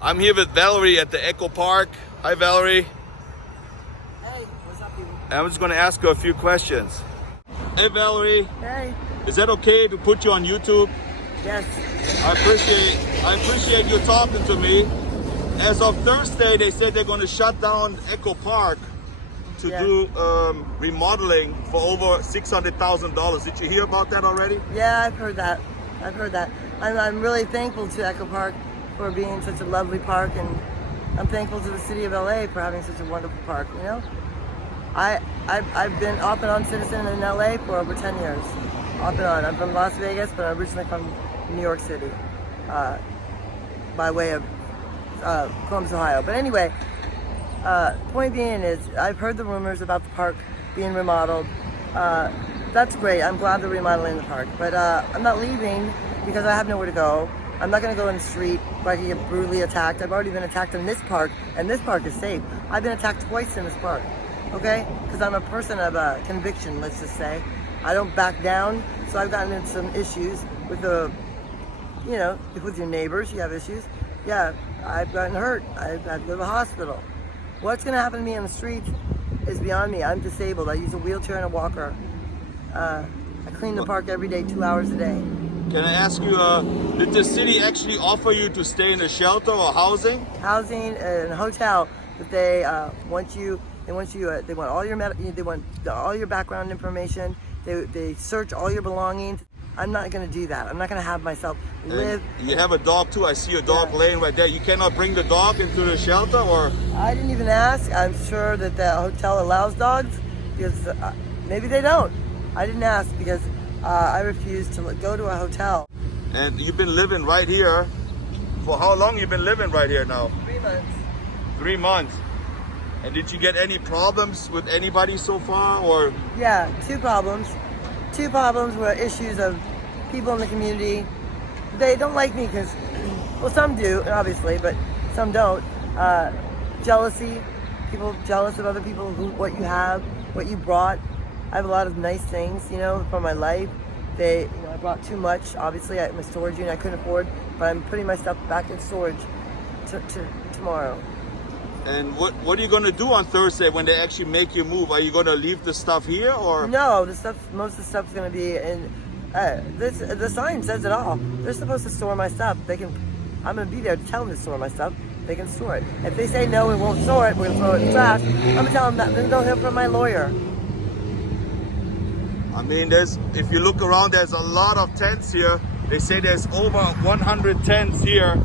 I'm here with Valerie at the Echo Park. Hi, Valerie. Hey, what's up, people? I'm just going to ask you a few questions. Hey, Valerie. Hey. Is that okay to put you on YouTube? Yes. I appreciate you talking to me. As of Thursday, they said they're going to shut down Echo Park to do remodeling for over $600,000. Did you hear about that already? Yeah, I've heard that. I'm really thankful to Echo Park for being such a lovely park, and I'm thankful to the city of LA for having such a wonderful park. You know, I've been off and on citizen in LA for over 10 years. Off and on. I'm from Las Vegas, but I'm originally from New York City, by way of Columbus, Ohio. But anyway, point being is I've heard the rumors about the park being remodeled. That's great. I'm glad they're remodeling the park, but I'm not leaving because I have nowhere to go. I'm not going to go in the street where I can get brutally attacked. I've already been attacked in this park, and this park is safe. I've been attacked twice in this park, okay? Because I'm a person of conviction, let's just say. I don't back down, so I've gotten into some issues with with your neighbors. You have issues. Yeah, I've gotten hurt. I've had to go to the hospital. What's going to happen to me on the street is beyond me. I'm disabled. I use a wheelchair and a walker. I clean the park every day, 2 hours a day. Can I ask you, did the city actually offer you to stay in a shelter or housing? Housing and a hotel, but they want you. They want all your they want all your background information. They search all your belongings. I'm not going to do that. I'm not going to have myself live. And you have a dog too. I see a dog laying right there. You cannot bring the dog into the shelter, or? I didn't even ask. I'm sure that the hotel allows dogs, because maybe they don't. I didn't ask because I refused to go to a hotel. And you've been living right here. For how long you been living right here now? 3 months. 3 months. And did you get any problems with anybody so far, or? Yeah, two problems. Two problems were issues of people in the community. They don't like me because, well, some do, obviously, but some don't. Jealousy. People jealous of other people, what you have, what you brought. I have a lot of nice things, from my life. I brought too much. Obviously, my storage unit I couldn't afford, but I'm putting my stuff back in storage tomorrow. And what are you going to do on Thursday when they actually make you move? Are you going to leave the stuff here, or? No, most of the stuff's going to be in. The sign says it all. They're supposed to store my stuff. I'm going to be there to tell them to store my stuff. They can store it. If they say no, we won't store it. We're going to throw it in the trash. I'm going to tell them that. Then they'll hear from my lawyer. I mean, if you look around, there's a lot of tents here. They say there's over 100 tents here.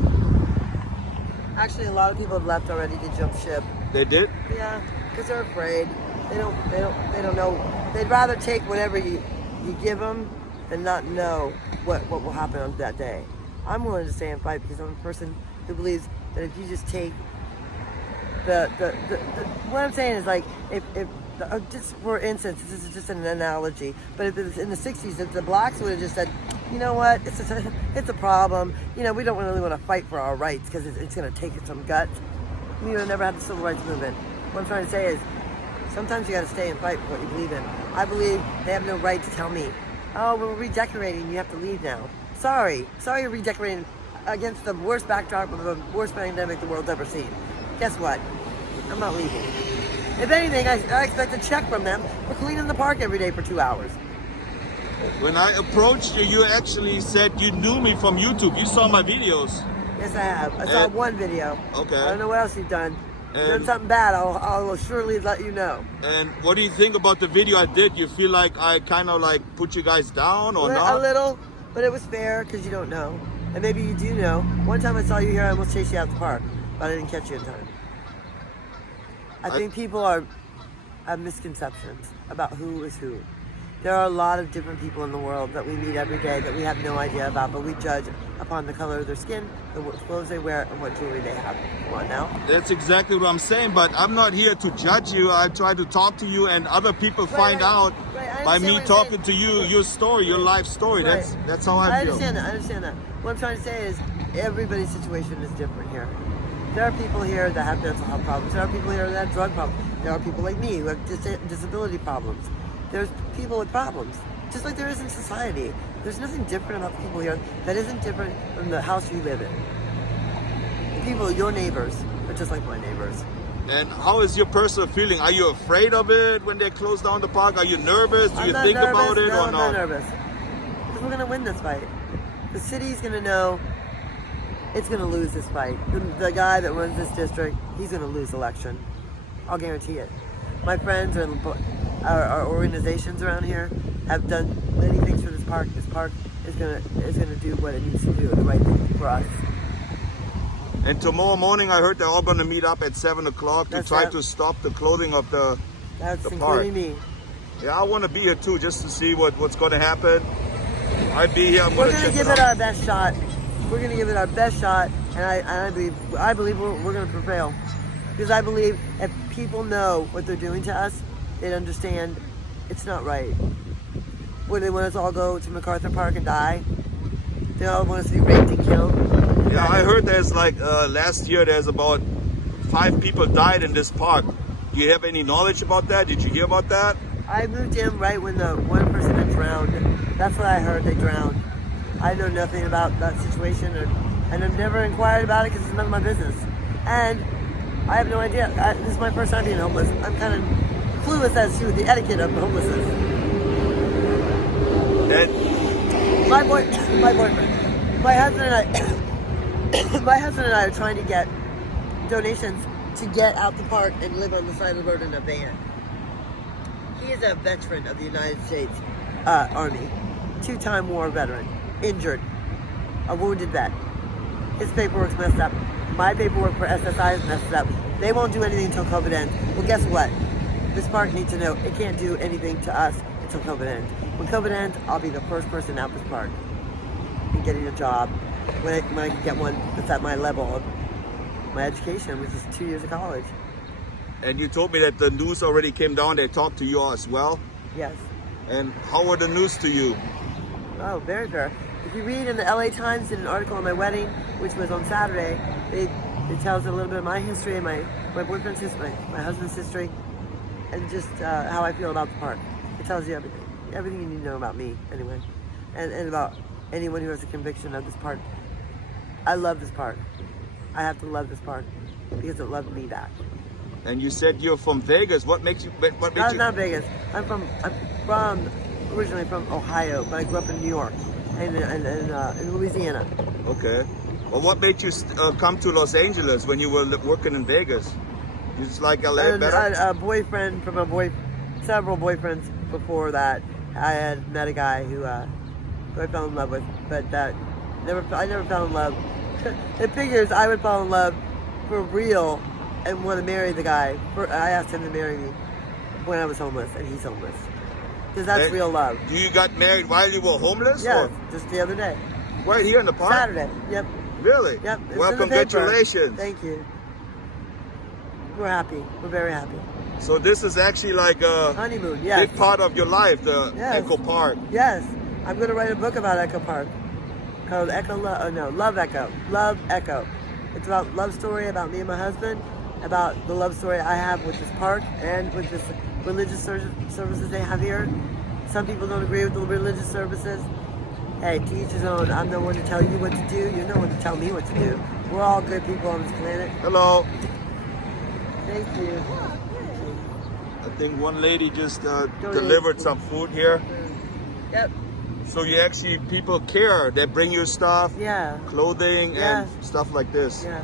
Actually, a lot of people have left already to jump ship. They did? Yeah, because they're afraid. They don't know. They'd rather take whatever you give them than not know what will happen on that day. I'm willing to stay and fight because I'm a person who believes that if you just take what I'm saying is, like, if just for instance, this is just an analogy, but if it was in the 60s, if the blacks would have just said, you know what, it's a problem, we don't really want to fight for our rights because it's going to take some guts, we would have never had the civil rights movement. What I'm trying to say is, sometimes you got to stay and fight for what you believe in. I believe they have no right to tell me, oh, we're redecorating, you have to leave now. Sorry you're redecorating against the worst backdrop of the worst pandemic the world's ever seen. Guess what? I'm not leaving. If anything, I expect a check from them for cleaning the park every day for 2 hours. When I approached you, you actually said you knew me from YouTube. You saw my videos. Yes, I have. I saw one video. Okay. I don't know what else you've done. If you've done something bad, I will surely let you know. And what do you think about the video I did? You feel like I kind of like put you guys down or not? A little, but it was fair because you don't know. And maybe you do know. One time I saw you here, I almost chased you out the park, but I didn't catch you in time. I think people have misconceptions about who is who. There are a lot of different people in the world that we meet every day that we have no idea about, but we judge upon the color of their skin, the clothes they wear, and what jewelry they have. Come on now. That's exactly what I'm saying, but I'm not here to judge you. I try to talk to you, and other people find out by me talking to you, your story, your life story. That's how I feel. I understand that. What I'm trying to say is everybody's situation is different here. There are people here that have mental health problems. There are people here that have drug problems. There are people like me who have disability problems. There's people with problems, just like there is in society. There's nothing different about the people here that isn't different from the house you live in. people, your neighbors, are just like my neighbors. And how is your personal feeling? Are you afraid of it when they close down the park? Are you nervous? Do I'm you not think nervous. about it No, or I'm not nervous. Because we're gonna win this fight. The city's gonna know it's gonna lose this fight. The guy that runs this district, he's gonna lose the election. I'll guarantee it. My friends and our organizations around here have done many things for this park. This park is gonna do what it needs to do, the right thing for us. And tomorrow morning, I heard they're all going to meet up at 7 o'clock to That's try right. to stop the closing of the That's park. including me. Yeah, I want to be here too, just to see what's going to happen. I'd be here. I'm We're going to gonna check give it it out. our best shot. We're gonna give it our best shot, and I believe we're gonna prevail. Because I believe if people know what they're doing to us, they'd understand it's not right. Would they want us all go to MacArthur Park and die? They all want us to be raped and killed. Yeah, I heard there's like last year there's about 5 people died in this park. Do you have any knowledge about that? Did you hear about that? I moved in right when the one person had drowned. That's what I heard. They drowned. I know nothing about that situation, and I've never inquired about it because it's none of my business. And I have no idea. This is my first time being homeless. I'm kind of clueless as to the etiquette of homelessness. And My boyfriend, my husband and I are trying to get donations to get out the park and live on the side of the road in a van. He is a veteran of the United States Army, 2-time war veteran, injured, a wounded vet. His paperwork's messed up. My paperwork for SSI is messed up. They won't do anything until COVID ends. Well, guess what? This park needs to know it can't do anything to us until COVID ends. When COVID ends, I'll be the first person out this park and getting a job when I can get one that's at my level of my education, which is 2 years of college. And you told me that the news already came down. They talked to you as well. Yes. And how were the news to you? Oh, very fair. If you read in the LA Times, did an article on my wedding, which was on Saturday, it tells a little bit of my history, my boyfriend's history, my husband's history, and just how I feel about the park. It tells you everything you need to know about me, anyway, and about anyone who has a conviction of this park. I love this park. I have to love this park because it loved me back. And you said you're from Vegas. What makes you? What makes you? Not Vegas. I'm originally from Ohio, but I grew up in New York and in Louisiana. Okay. Well, what made you come to Los Angeles when you were working in Vegas? You just like LA better? A boyfriend from several boyfriends before that. I had met a guy who I fell in love with, but I never fell in love. It figures I would fall in love for real and want to marry the guy. I asked him to marry me when I was homeless, and he's homeless. Because that's real love. You got married while you were homeless? Yeah, or? just the other day. Right here in the park? Saturday, yep. Really? Yep. It's Well, in the paper. congratulations. Thank you. We're happy. We're very happy. So this is actually like a honeymoon, yes. big part of your life, the Yes. Echo Park. Yes. I'm going to write a book about Echo Park called Love Echo. Love Echo. It's about love story about me and my husband, about the love story I have with this park and with this religious services they have here. Some people don't agree with the religious services. Hey, to each his own. I'm no one to tell you what to do. You're no one to tell me what to do. We're all good people on this planet. Hello. Thank you. I think one lady just delivered some food here. Yep. So you actually, people care. They bring you stuff, Yeah. clothing, Yeah. and stuff like this. Yeah.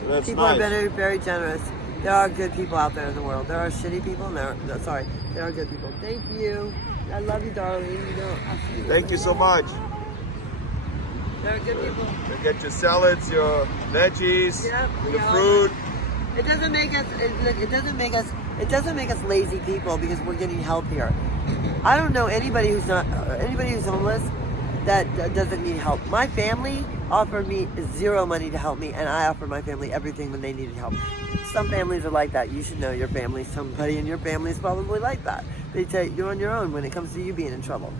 So that's People nice. are very, very generous. There are good people out there in the world. There are shitty people, and there are good people. Thank you. I love you, darling. You know, I see you. Thank you so much. There are good people. You get your salads, your veggies, Yep, we your got all fruit. It doesn't make us. It doesn't make us lazy people because we're getting help here. I don't know anybody who's homeless that doesn't need help. My family offered me zero money to help me, and I offered my family everything when they needed help. Some families are like that. You should know your family. Somebody in your family is probably like that. They say you're on your own when it comes to you being in trouble.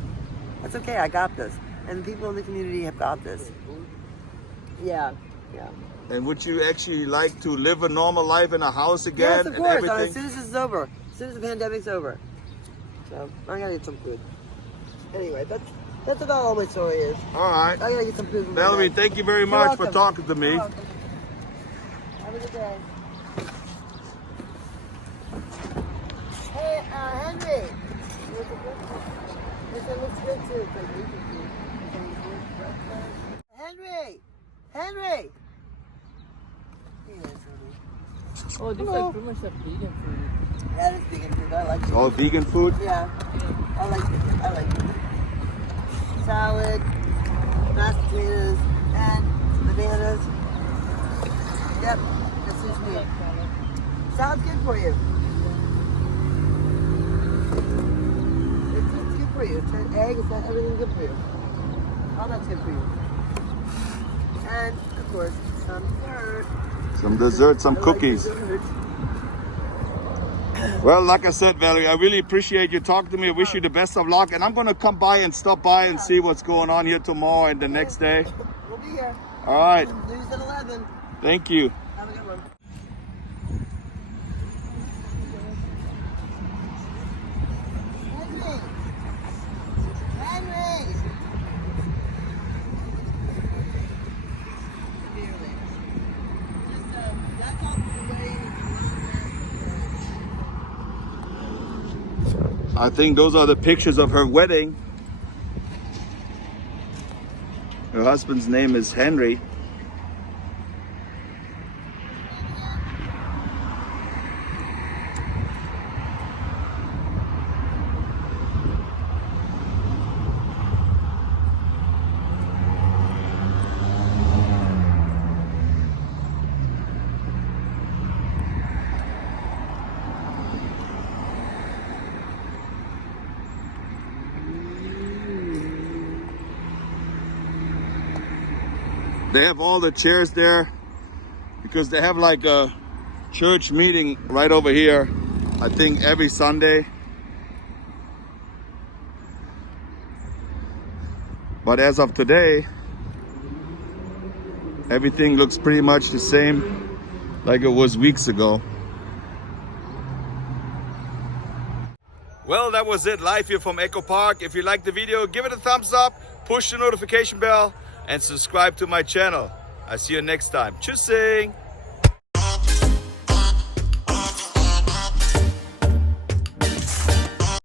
That's okay. I got this, and the people in the community have got this. Yeah. And would you actually like to live a normal life in a house again? Yes, of and course. everything? As soon as this is over, as soon as the pandemic's over. So I gotta get some food. Anyway, that's about all my story is. All right. I gotta get some food. Valerie, thank you very You're much for welcome. talking to me. You're welcome. Have a good day. Hey, Henry. This one looks good too. Henry! Henry! Here he is, Henry. Oh, this is like pretty much like vegan food. Yeah, it's vegan food. I like it. All vegan food? Yeah. I like it. Salad, mashed potatoes, and bananas. Yep, this is me. Sounds good for you. It's good for you. It's an egg, it's not everything good for you. All that's good for you. And, of course, some dessert. Some dessert, some cookies. Well, like I said, Valerie, I really appreciate you talking to me. I wish you the best of luck. And I'm going to come by and stop by and see what's going on here tomorrow and the next day. We'll be here. All right. News at 11. Thank you. Have a good one. Henry! Henry! I think those are the pictures of her wedding. Her husband's name is Henry. They have all the chairs there because they have like a church meeting right over here, I think every Sunday. But as of today, everything looks pretty much the same like it was weeks ago. Well, that was it, live here from Echo Park. If you liked the video, give it a thumbs up, push the notification bell, and subscribe to my channel. I'll see you next time. Tschüssing!